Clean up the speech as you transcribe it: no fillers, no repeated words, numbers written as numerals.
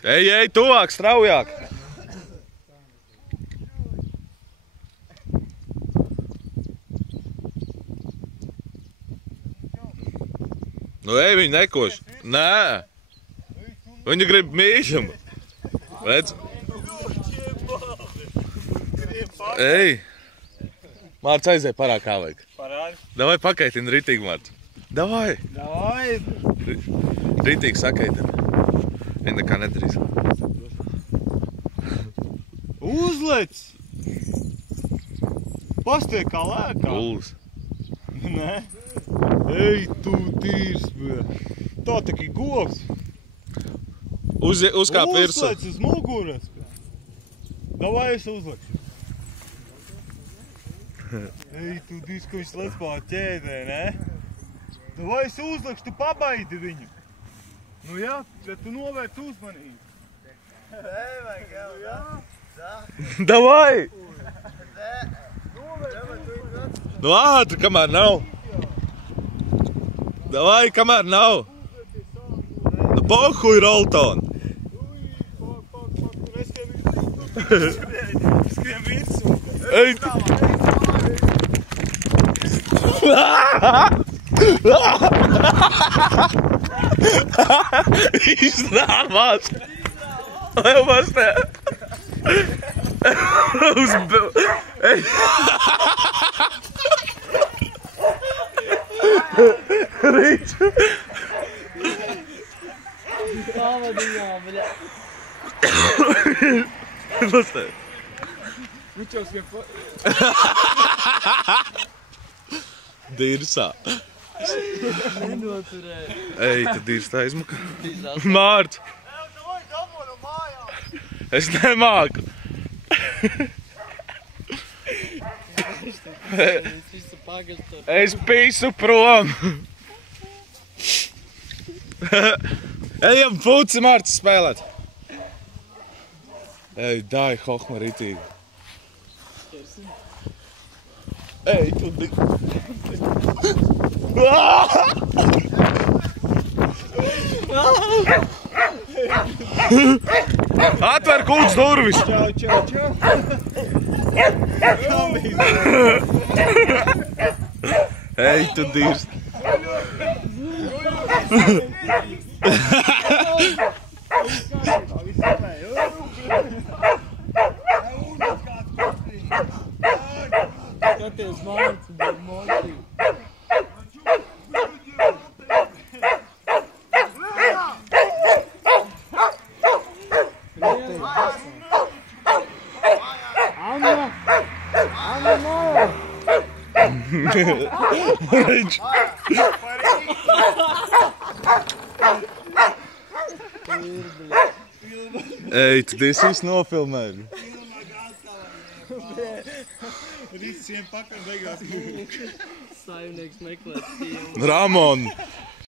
Ej, tuvāk, straujāk! Nu, ej, viņi nekoš. Nē! Viņi grib mīļumu. Redz? Ej! Mārts aizēj parāk kā vajag. Parādi. Davai pakaitin ritīgi, Mārts. Davai! Davai! Ritīgi sakaitin. Viņi nekā nedarīs. Uzlec! Pastiek kā lēkā. Ulis. Nē. Ej, tu tīrs, bē. Tā taki govs. Uzkāp virsū. Uzlec uz muguras. Davai es uzlekšu. Ej, tu diskuši lec pa ķēdē, ne? Davai es uzlekšu, tu pabaidi viņu. Nu jā, bet tu novērt uzmanību. Ej, vajag jau, jā? Davai! Nu ātri, kamēr nav. Davai, kamēr nav. Nu pohuj, Rolton. Skrien virsū. Ej, Iznāmās. Lai maz te. Ej. Rīč. Pavadiņā, bļa. Maz te. Viņš jau skrien pa... Dirsā. Nenoturē. Ej, tad dirstā izmuka. Mārts. Es nemāku. Es pisu prom. Ejam puci, Mārts, spēlēt. Ej, dai, hohma ritīgi. Ej, tu dik. Atver kūts durvis. Čau, čau, Ej, tu dirst. Skaties, Mārts, un Monti. Anna, Maja! Ej, tu esi nofilmēji. Rīts šiem pakaļ beigās mūk. Saimnieks meklēt filmu. Ramon!